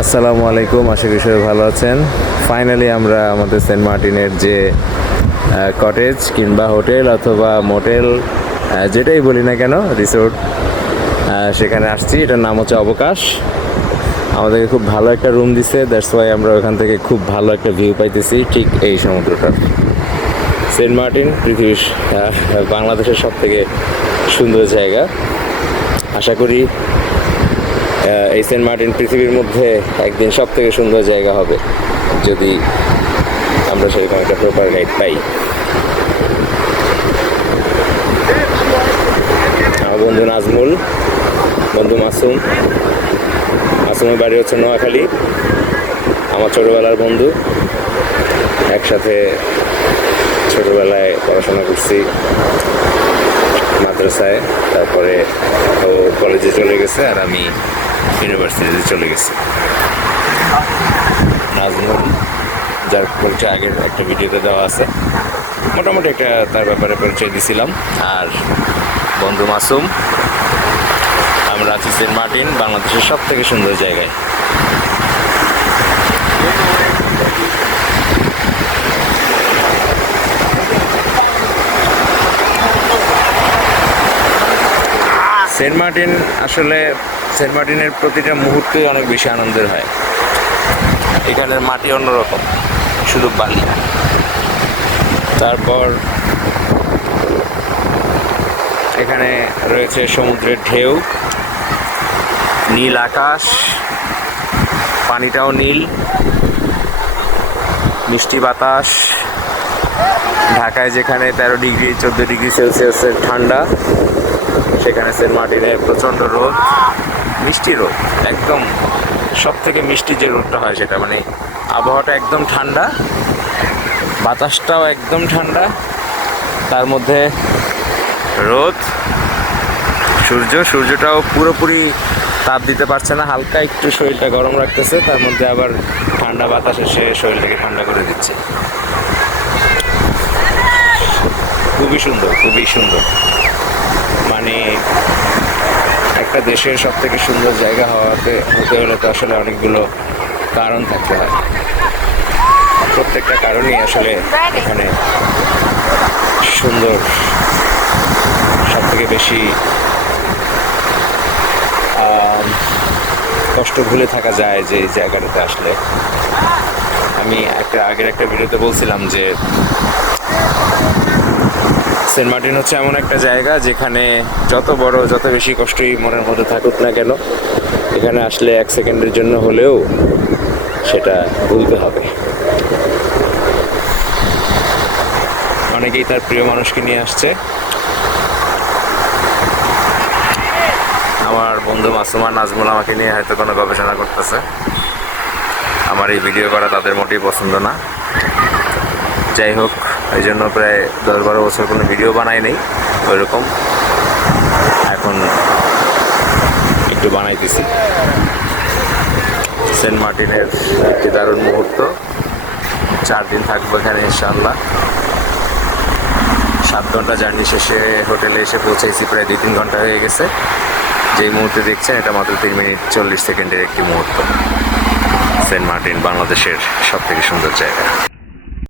আসসালামু আলাইকুম, আশা করি সবাই ভালো আছেন। ফাইনালি আমরা আমাদের সেন্ট মার্টিনের যে কটেজ কিংবা হোটেল অথবা মোটেল যেটাই বলি না কেন রিসোর্ট সেখানে আসছি। এটার নাম হচ্ছে অবকাশ। আমাদেরকে খুব ভালো একটা রুম দিছে দ্যাটস ওয়াই আমরা ওখান থেকে খুব ভালো একটা ভিউ পাইতেছি ঠিক এই সমুদ্রটার। সেন্ট মার্টিন পৃথিবীর বাংলাদেশের সব থেকে সুন্দর জায়গা। আশা করি এই সেন্ট মার্টিন পৃথিবীর মধ্যে একদিন সব থেকে সুন্দর জায়গা হবে, যদি আমরা সেরকম একটা প্রপার গাইড পাই। আমার বন্ধু নাজমুল, বন্ধু মাসুম। মাসুমের বাড়ি হচ্ছে নোয়াখালী। আমার ছোটোবেলার বন্ধু। একসাথে ছোটোবেলায় পড়াশোনা করছি মাদ্রাসায়। তারপরে ও কলেজে চলে গেছে আর আমি ইউনিভার্সিটিতে চলে গেছে। নাজমুল, যার পরিচয় আগের একটা ভিডিওতে দেওয়া আছে। মোটামুটি একটা তার ব্যাপারে পরিচয় দিছিলাম। আর বন্ধু মাসুম, আমরা আছি সেন্ট মার্টিন, বাংলাদেশের সব থেকে সুন্দর জায়গায়। সেন্ট মার্টিন আসলে সেন্ট মার্টিনের প্রতিটা মুহূর্তই অনেক বেশি আনন্দের হয়। এখানের মাটি অন্যরকম, শুধু বালি। তারপর এখানে রয়েছে সমুদ্রের ঢেউ, নীল আকাশ, পানিটাও নীল, মিষ্টি বাতাস, ঢাকায় যেখানে তেরো ডিগ্রি, চোদ্দ ডিগ্রি সেলসিয়াসের ঠান্ডা। সেখানে সেন্ট মার্টিনে প্রচণ্ড রোদ, মিষ্টি রোদ, একদম সব থেকে মিষ্টি যে রোদটা হয় সেটা মানে আবহাওয়াটা একদম ঠান্ডা, বাতাসটাও একদম ঠান্ডা, তার মধ্যে রোদ, সূর্য, সূর্যটাও পুরোপুরি তাপ দিতে পারছে না, হালকা একটু শরীরটা গরম রাখতেছে, তার মধ্যে আবার ঠান্ডা বাতাস এসে শরীরটাকে ঠান্ডা করে দিচ্ছে। খুবই সুন্দর খুবই সুন্দর। মানে একটা দেশের সব থেকে সুন্দর জায়গা হওয়াতে হতে হলে তো আসলে অনেকগুলো কারণ থাকতে হয়। প্রত্যেকটা কারণই আসলে এখানে সুন্দর সব থেকে বেশি কষ্ট ভুলে থাকা যায় যে এই জায়গাটাতে আসলে। আমি একটা আগের একটা ভিডিওতে বলছিলাম যে সেন্ট মার্টিন হচ্ছে এমন একটা জায়গা যেখানে যত বড়, যত বেশি কষ্টই মনের মধ্যে থাকুক না কেন, এখানে আসলে এক সেকেন্ডের জন্য হলেও সেটা ভুলতে হবে। অনেকেই তার প্রিয় মানুষকে নিয়ে আসছে। আমার বন্ধু মাসুমা নাজমুল আমাকে নিয়ে হয়তো কোনো গবেষণা করতেছে। আমার এই ভিডিও করা তাদের মোটেই পছন্দ না। যাই হোক এই জন্য প্রায় দশ বারো বছর কোনো ভিডিও বানাই নেই, ওইরকম। এখন একটু বানাইতেছি। সেন্ট মার্টিনের একটি দারুণ মুহূর্ত। চার দিন থাকব এখানে ইনশাল্লাহ সাত ঘণ্টা জার্নি শেষে হোটেলে এসে পৌঁছেছি প্রায় দুই তিন ঘণ্টা হয়ে গেছে। যেই মুহূর্তে দেখছেন, এটা মাত্র তিন মিনিট চল্লিশ সেকেন্ডের একটি মুহূর্ত। সেন্ট মার্টিন, বাংলাদেশের সব থেকে সুন্দর জায়গা।